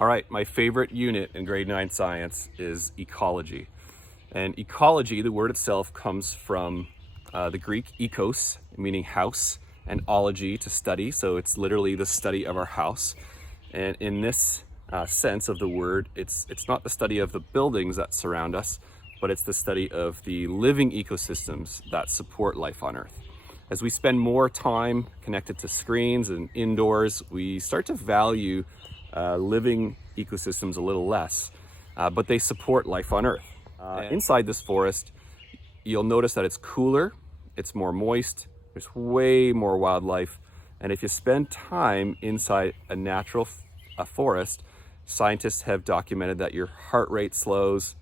All right, my favorite unit in grade 9 science is ecology. And ecology, the word itself, comes from the Greek ekos, meaning house, and ology, to study. So it's literally the study of our house. And in this sense of the word, it's not the study of the buildings that surround us, but it's the study of the living ecosystems that support life on Earth. As we spend more time connected to screens and indoors, we start to value living ecosystems a little less, but they support life on Earth. Inside this forest, you'll notice that it's cooler, it's more moist, there's way more wildlife, and if you spend time inside a natural forest, scientists have documented that your heart rate slows,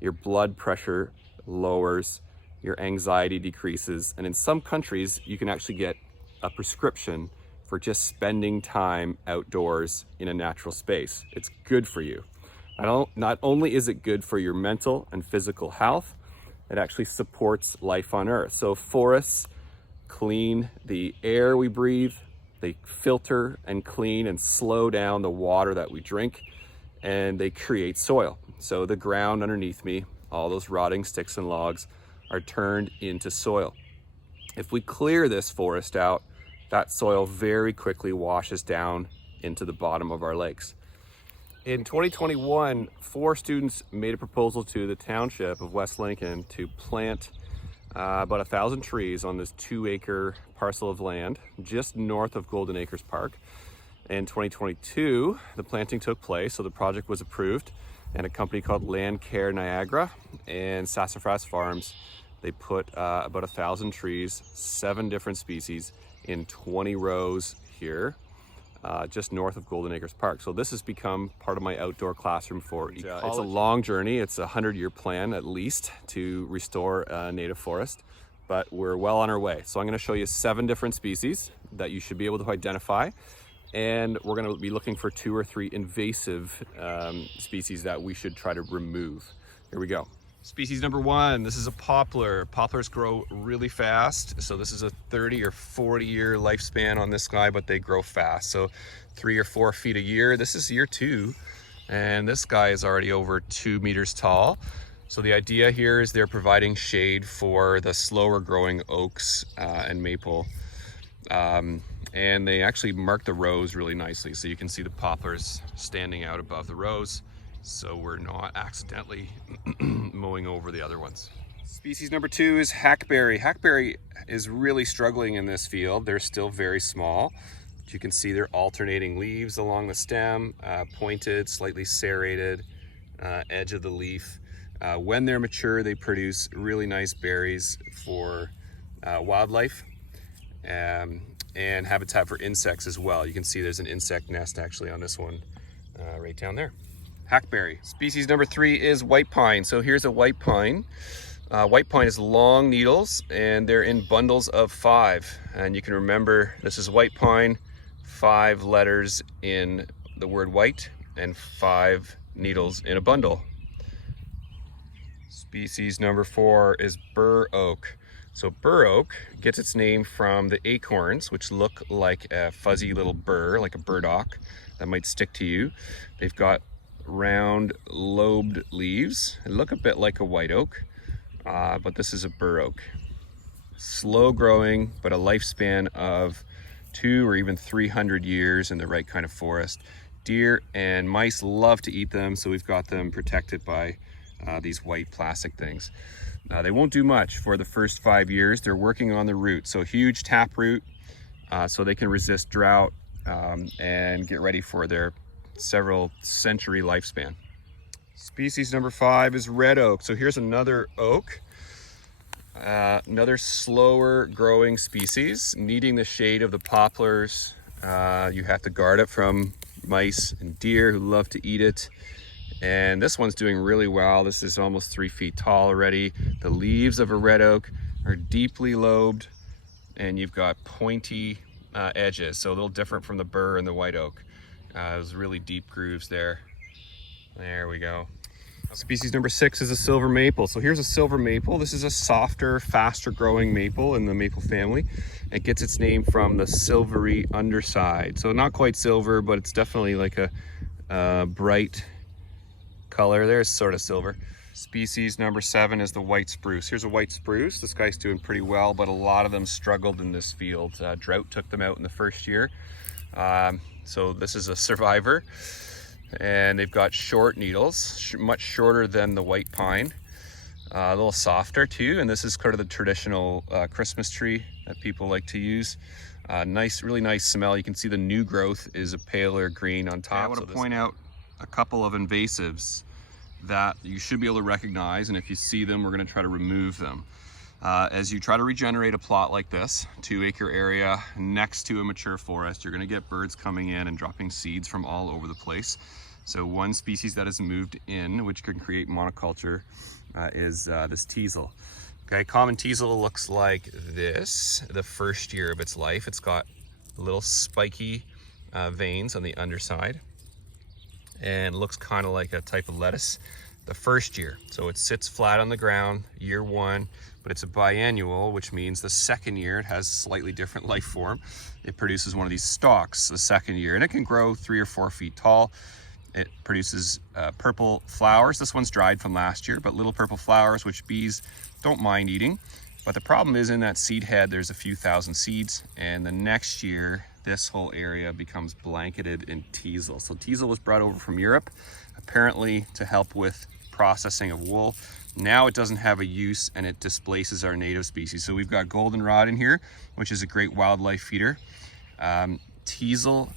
your blood pressure lowers, your anxiety decreases, and in some countries you can actually get a prescription for just spending time outdoors in a natural space. It's good for you. Not only is it good for your mental and physical health, it actually supports life on Earth. So forests clean the air we breathe, they filter and clean and slow down the water that we drink, and they create soil. So the ground underneath me, all those rotting sticks and logs, are turned into soil. If we clear this forest out, that soil very quickly washes down into the bottom of our lakes. In 2021, 4 students made a proposal to the township of West Lincoln to plant about 1,000 trees on this 2-acre parcel of land just north of Golden Acres Park. In 2022, the planting took place, so the project was approved, and a company called Land Care Niagara and Sassafras Farms, they put about 1,000 trees, 7 different species, in 20 rows here, just north of Golden Acres Park. So this has become part of my outdoor classroom for ecology. It's a long journey. It's a 100-year plan at least to restore a native forest, but we're well on our way. So I'm going to show you 7 different species that you should be able to identify, and we're going to be looking for 2 or 3 invasive species that we should try to remove. Here we go. Species number 1, this is a poplar. Poplars grow really fast. So this is a 30 or 40 year lifespan on this guy, but they grow fast. So 3 or 4 feet a year. This is year 2. And this guy is already over 2 meters tall. So the idea here is they're providing shade for the slower growing oaks and maple. And they actually mark the rows really nicely. So you can see the poplars standing out above the rows, so we're not accidentally mowing over the other ones. Species number 2 is hackberry. Hackberry is really struggling in this field. They're still very small. You can see they're alternating leaves along the stem, pointed, slightly serrated, edge of the leaf. When they're mature, they produce really nice berries for wildlife and habitat for insects as well. You can see there's an insect nest actually on this one right down there. Hackberry. Species number 3 is white pine. So here's a white pine. White pine is long needles, and they're in bundles of 5. And you can remember this is white pine, 5 letters in the word white, and 5 needles in a bundle. Species number 4 is bur oak. So bur oak gets its name from the acorns, which look like a fuzzy little burr, like a burdock that might stick to you. They've got round lobed leaves. They look a bit like a white oak, but this is a bur oak. Slow growing, but a lifespan of 200 or even 300 years in the right kind of forest. Deer and mice love to eat them, so we've got them protected by these white plastic things. They won't do much for the first 5 years. They're working on the root, so huge tap root, so they can resist drought and get ready for their several century lifespan. Species number 5 is red oak. So here's another oak, another slower growing species, needing the shade of the poplars. You have to guard it from mice and deer who love to eat it. And this one's doing really well. This is almost 3 feet tall already. The leaves of a red oak are deeply lobed, and you've got pointy edges, so a little different from the bur and the white oak. Those really deep grooves there. There we go. Species number 6 is a silver maple. So here's a silver maple. This is a softer, faster growing maple in the maple family. It gets its name from the silvery underside. So not quite silver, but it's definitely like a bright color. There's sort of silver. Species number 7 is the white spruce. Here's a white spruce. This guy's doing pretty well, but a lot of them struggled in this field. Drought took them out in the first year. So this is a survivor, and they've got short needles, much shorter than the white pine. A little softer too, and this is kind of the traditional Christmas tree that people like to use. Nice, really nice smell. You can see the new growth is a paler green on top. I want to point out a couple of invasives that you should be able to recognize, and if you see them, we're going to try to remove them. As you try to regenerate a plot like this, 2-acre area next to a mature forest, you're going to get birds coming in and dropping seeds from all over the place. So one species that has moved in, which can create monoculture, is this teasel. Okay, common teasel looks like this the first year of its life. It's got little spiky veins on the underside, and looks kind of like a type of lettuce the first year. So it sits flat on the ground year 1, but it's a biannual, which means the second year it has slightly different life form. It produces one of these stalks the second year, and it can grow 3 or 4 feet tall. It produces purple flowers. This one's dried from last year, but little purple flowers, which bees don't mind eating. But the problem is in that seed head, there's a few thousand seeds, and the next year, this whole area becomes blanketed in teasel. So teasel was brought over from Europe, apparently to help with processing of wool. Now it doesn't have a use, and it displaces our native species. So we've got goldenrod in here, which is a great wildlife feeder. Teasel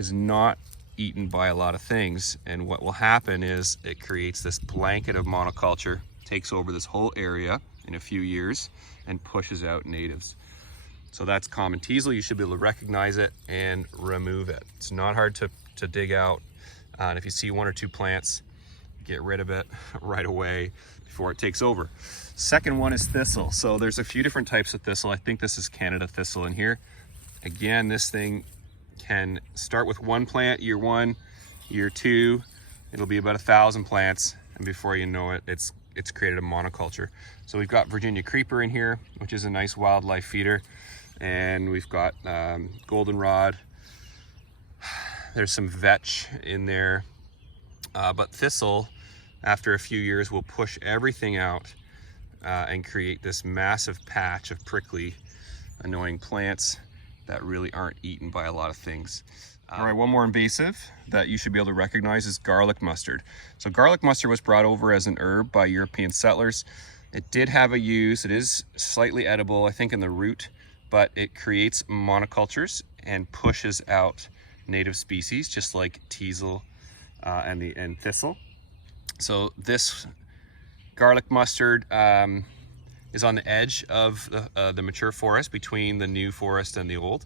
is not eaten by a lot of things, and what will happen is it creates this blanket of monoculture, takes over this whole area in a few years, and pushes out natives. So that's common teasel. You should be able to recognize it and remove it. It's not hard to dig out, and if you see 1 or 2 plants, get rid of it right away before it takes over. Second one is thistle. So there's a few different types of thistle. I think this is Canada thistle in here. Again, this thing can start with 1 plant year 1, year 2, it'll be about 1,000 plants, and before you know it, it's created a monoculture. So we've got Virginia creeper in here, which is a nice wildlife feeder, and we've got goldenrod. There's some vetch in there, but thistle, after a few years, will push everything out and create this massive patch of prickly, annoying plants that really aren't eaten by a lot of things. All right, one more invasive that you should be able to recognize is garlic mustard. So garlic mustard was brought over as an herb by European settlers. It did have a use. It is slightly edible, I think, in the root, but it creates monocultures and pushes out native species, just like teasel and thistle. So this garlic mustard is on the edge of the mature forest, between the new forest and the old.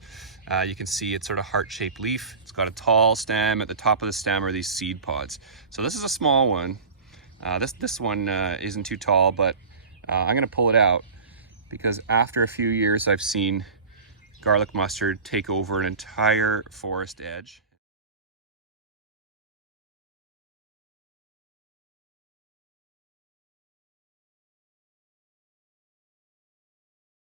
You can see it's sort of heart-shaped leaf. It's got a tall stem. At the top of the stem are these seed pods. So this is a small one. This one isn't too tall, but I'm gonna pull it out because after a few years I've seen garlic mustard take over an entire forest edge.